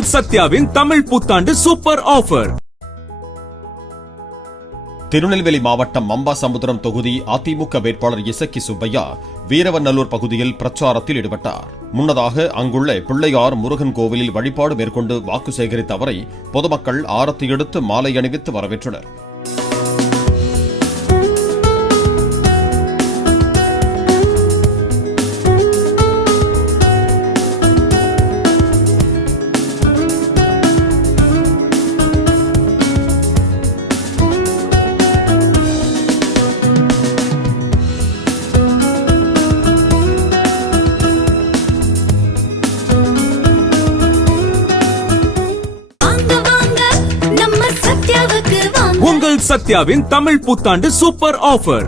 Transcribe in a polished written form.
உங்கள் சத்யாவின் தமிழ் புத்தாண்டு super offer. Tirunelveli மாவட்டம் அம்பாசமுத்திரம் தொகுதி அதிமுக வேட்பாளர் இசக்கி சுப்பையா வீரவநல்லூர் பகுதியில் பிரச்சாரத்தில் ஈடுபட்டார். முன்னதாக அங்குள்ள பிள்ளையார் முருகன் கோவிலில் வழிபாடு மேற்கொண்டு வாக்கு சேகரித்த அவரை பொதுமக்கள் ஆரத்தி எடுத்து மாலை அணிவித்து வரவேற்றனர். உங்கள் சத்யாவின் தமிழ் புத்தாண்டு சூப்பர் ஆஃபர்.